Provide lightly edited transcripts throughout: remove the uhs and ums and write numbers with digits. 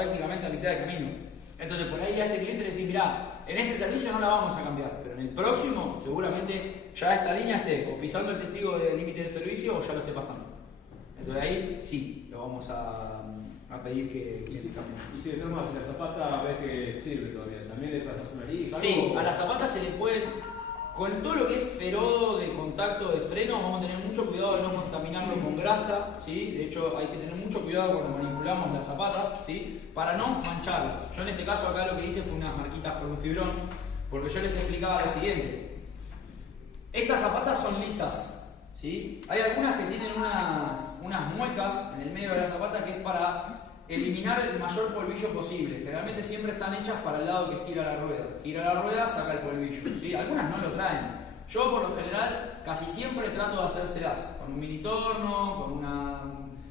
prácticamente a mitad de camino. Entonces por ahí a este cliente le decís, mirá, en este servicio no la vamos a cambiar, pero en el próximo seguramente ya esta línea esté o pisando el testigo de límite de servicio o ya lo esté pasando. Entonces ahí sí, lo vamos a pedir que se cambie. Y si hacemos así la zapata, a ver que sirve todavía. ¿También le pasas una lija? Sí, a la zapata se le puede, con todo lo que es ferodo de contacto de freno, vamos a tener mucho cuidado de no contaminarlo con grasa, ¿sí? De hecho hay que tener mucho cuidado cuando manipulamos las zapatas, ¿sí? Para no mancharlas. Yo en este caso acá lo que hice fue unas marquitas por un fibrón, porque yo les explicaba lo siguiente. Estas zapatas son lisas, ¿sí? Hay algunas que tienen unas muecas en el medio de la zapata que es para eliminar el mayor polvillo posible. Generalmente siempre están hechas para el lado que gira la rueda. Gira la rueda, saca el polvillo, ¿sí? Algunas no lo traen. Yo por lo general casi siempre trato de hacérselas con un mini torno, con una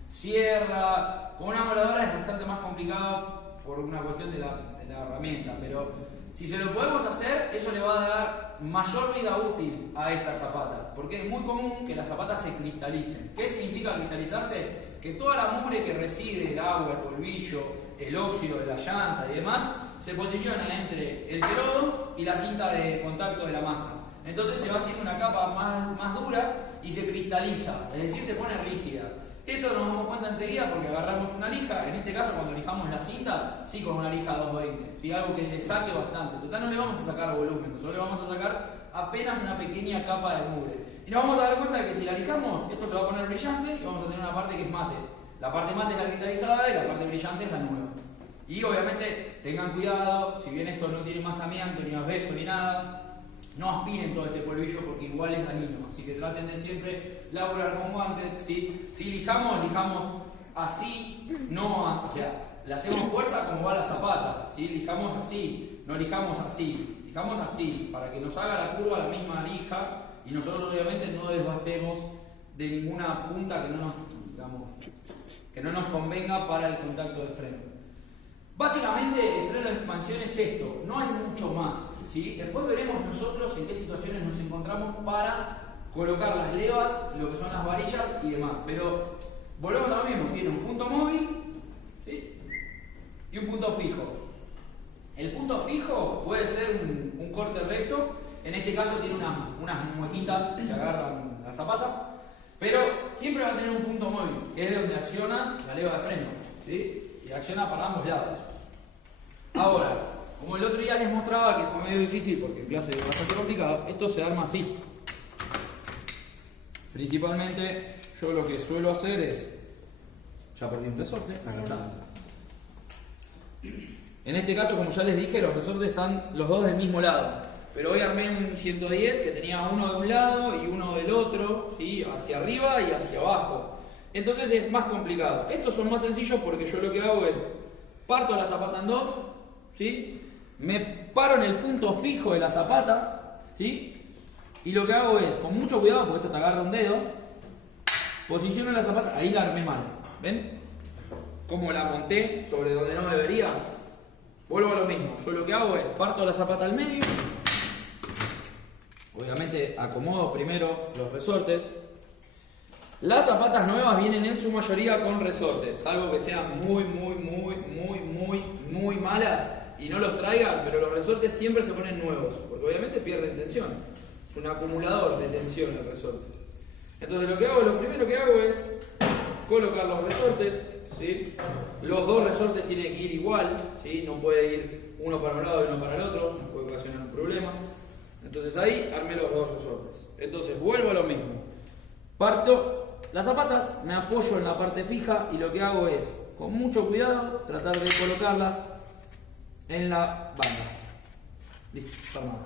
sierra, con una moladora es bastante más complicado por una cuestión de la herramienta, pero si se lo podemos hacer, eso le va a dar mayor vida útil a esta zapata, porque es muy común que las zapatas se cristalicen. ¿Qué significa cristalizarse? Que toda la mugre que reside, el agua, el polvillo, el óxido de la llanta y demás, se posiciona entre el cerodo y la cinta de contacto de la masa. Entonces se va haciendo una capa más dura y se cristaliza, es decir, se pone rígida. Eso nos damos cuenta enseguida porque agarramos una lija, en este caso cuando lijamos las cintas, sí con una lija 220, ¿sí? Algo que le saque bastante. Total no le vamos a sacar volumen, solo le vamos a sacar apenas una pequeña capa de mugre. Y nos vamos a dar cuenta de que si la lijamos, esto se va a poner brillante y vamos a tener una parte que es mate. La parte mate es la cristalizada y la parte brillante es la nueva. Y obviamente tengan cuidado, si bien esto no tiene más amianto, ni asbesto, ni nada, no aspiren todo este polvillo porque igual es dañino. Así que traten de siempre laburar con guantes, ¿sí? Si lijamos así, no, o sea, le hacemos fuerza como va la zapata, ¿sí? Lijamos así, no lijamos así, lijamos así, para que nos haga la curva la misma lija y nosotros obviamente no desbastemos de ninguna punta que no nos, digamos, que no nos convenga para el contacto de freno. Básicamente el freno de expansión es esto, no hay mucho más, ¿sí? Después veremos nosotros en qué situaciones nos encontramos para colocar las levas, lo que son las varillas y demás, pero volvemos a lo mismo, tiene un punto móvil, ¿sí? Y un punto fijo. El punto fijo puede ser un corte recto, en este caso tiene unas muequitas que agarran la zapata, pero siempre va a tener un punto móvil, que es de donde acciona la leva de freno, ¿sí? Y acciona para ambos lados. Ahora, como el otro día les mostraba que fue medio difícil porque en clase es bastante complicado, esto se arma así. Principalmente yo lo que suelo hacer es, ya perdí un resorte, acá está. En este caso, como ya les dije, los resortes están los dos del mismo lado. Pero hoy armé un 110 que tenía uno de un lado y uno del otro, ¿sí? Hacia arriba y hacia abajo. Entonces es más complicado. Estos son más sencillos porque yo lo que hago es parto la zapata en dos, ¿sí? Me paro en el punto fijo de la zapata, ¿sí? Y lo que hago es, con mucho cuidado, porque esto te agarra un dedo, posiciono la zapata, ahí la armé mal, ¿ven? Como la monté sobre donde no debería. Vuelvo a lo mismo, yo lo que hago es parto la zapata al medio, obviamente acomodo primero los resortes. Las zapatas nuevas vienen en su mayoría con resortes, salvo que sean muy malas y no los traigan, pero los resortes siempre se ponen nuevos, porque obviamente pierden tensión. Es un acumulador de tensión el resorte. Entonces lo primero que hago es colocar los resortes, ¿sí? Los dos resortes tienen que ir igual, ¿sí? No puede ir uno para un lado y uno para el otro, nos puede ocasionar un problema. Entonces ahí armé los dos resortes. Entonces vuelvo a lo mismo. Parto las zapatas, me apoyo en la parte fija y lo que hago es, con mucho cuidado, tratar de colocarlas en la banda. Listo, está armada.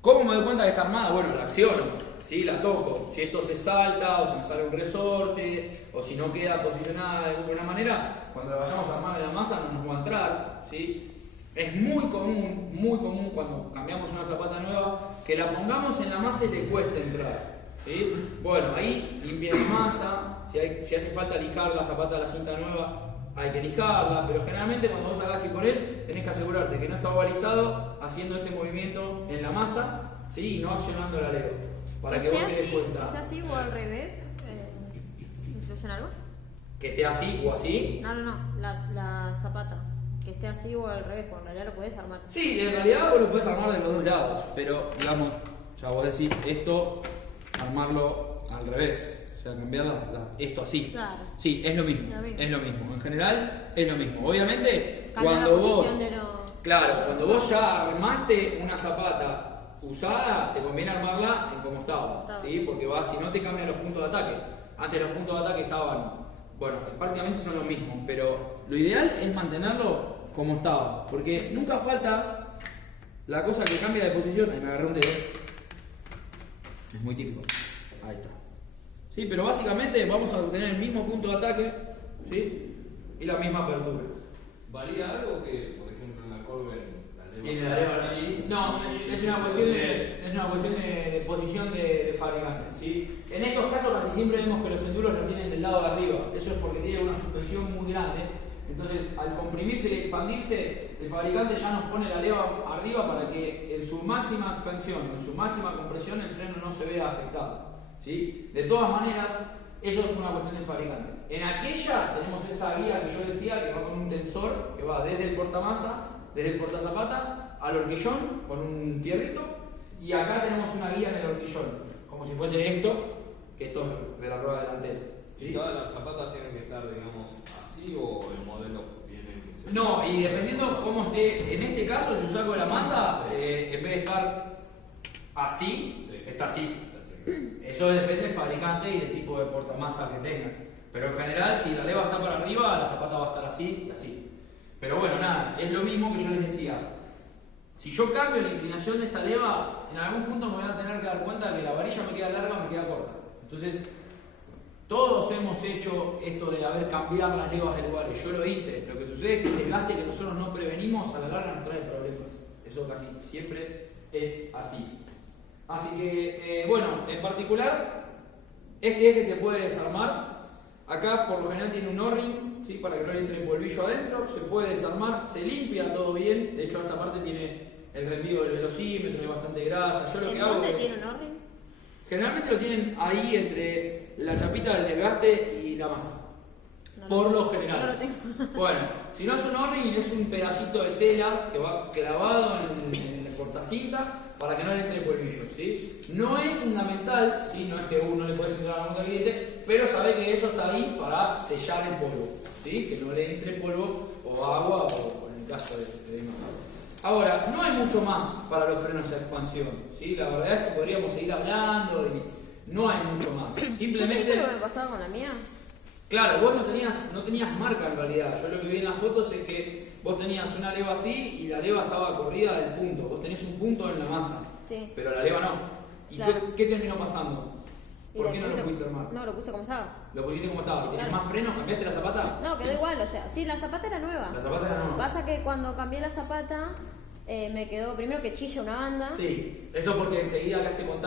¿Cómo me doy cuenta que está armada? Bueno, la acciono, ¿sí? La toco. Si esto se salta o se me sale un resorte o si no queda posicionada de alguna manera, cuando la vayamos a armar en la masa no nos va a entrar, ¿sí? Es muy común cuando cambiamos una zapata nueva que la pongamos en la masa y le cueste entrar. ¿Sí? Bueno, ahí limpiar la masa, si hace falta lijar la zapata de la cinta nueva, hay que lijarla, pero generalmente cuando vos hagas y ponés, tenés que asegurarte que no está ovalizado haciendo este movimiento en la masa, ¿sí? Y no accionando la leva, para que vos te des cuenta. ¿Está así o al revés? ¿Influye en algo? ¿Que esté así o así? No, la zapata. esté así o al revés, porque en realidad lo podés armar. Sí, en realidad vos lo podés armar de los dos lados, pero digamos, o sea, vos decís esto, armarlo al revés. O sea, cambiar esto así. Claro. Sí, es lo mismo. Es lo mismo. En general, es lo mismo. Obviamente, Cambia cuando la vos. posición de los- Claro, cuando vos ya armaste una zapata usada, te conviene armarla en como estaba. ¿Sí? Porque si no te cambian los puntos de ataque. Antes los puntos de ataque estaban. Bueno, prácticamente son los mismos. Pero lo ideal es mantenerlo como estaba. Porque nunca falta la cosa que cambia de posición. Ahí me agarré un dedo. Es muy típico. Ahí está. Sí, pero básicamente vamos a tener el mismo punto de ataque, ¿sí? Y la misma apertura. ¿Varía algo que, por ejemplo, en la Corben la leva? ¿Tiene la leva así? No, es una cuestión de posición de fabricante, ¿sí? En estos casos casi siempre vemos que los enduros la tienen del lado de arriba. Eso es porque tienen una suspensión muy grande. Entonces, al comprimirse y expandirse, el fabricante ya nos pone la leva arriba para que en su máxima expansión, en su máxima compresión, el freno no se vea afectado. ¿Sí? De todas maneras, eso es una cuestión del fabricante. En aquella tenemos esa guía que yo decía que va con un tensor que va desde el portamasa, desde el portazapata al horquillón con un fierrito, y acá tenemos una guía en el horquillón, como si fuese esto, que esto es de la rueda delantera. ¿Sí? ¿Y todas las zapatas tienen que estar, digamos, así o el modelo viene que se... No, y dependiendo cómo esté, en este caso, si yo saco la masa, en vez de estar así, Sí. está así. Eso depende del fabricante y del tipo de portamasa que tenga. Pero en general, si la leva está para arriba, la zapata va a estar así y así. Pero bueno, nada, es lo mismo que yo les decía. Si yo cambio la inclinación de esta leva, en algún punto me voy a tener que dar cuenta que la varilla me queda larga o me queda corta. Entonces, todos hemos hecho esto de haber cambiado las levas de lugares. Yo lo hice. Lo que sucede es que el desgaste que nosotros no prevenimos a la larga nos trae problemas. Eso casi siempre es así. Así que, bueno, en particular, este eje se puede desarmar. Acá por lo general tiene un O-ring, ¿sí? Para que no le entre polvillo adentro. Se puede desarmar, se limpia todo bien. De hecho, esta parte tiene el rendido del velocímetro, hay bastante grasa. Yo lo ¿En que hago dónde es, tiene un orden? generalmente lo tienen ahí entre la chapita del desgaste y la masa. No Por lo No general. lo tengo. Bueno, si no es un O-ring, es un pedacito de tela que va clavado en el portacinta para que no le entre polvillo, ¿sí? No es fundamental, ¿sí? No es que uno le puede entrar a la nota cliente, pero sabe que eso está ahí para sellar el polvo, ¿sí? Que no le entre polvo o agua o en el caso de demás. Ahora, no hay mucho más para los frenos a expansión, ¿sí? La verdad es que podríamos seguir hablando y no hay mucho más. ¿Yo te Simplemente... dije lo que me pasaba con la mía? Claro, vos no tenías marca en realidad. Yo lo que vi en las fotos es que vos tenías una leva así y la leva estaba corrida del punto. Vos tenés un punto en la masa, Sí. pero la leva no. ¿Y Claro. qué terminó pasando? Y ¿Por la qué no puse- lo pudiste armar? No, lo puse como estaba. Lo pusiste como estaba. ¿Y tenés Claro. más freno? ¿Cambiaste la zapata? No, quedó igual, o sea, sí, la zapata era nueva. La zapata era nueva. Pasa que cuando cambié la zapata, me quedó primero que chilla una banda. Sí, eso porque enseguida que hace contacto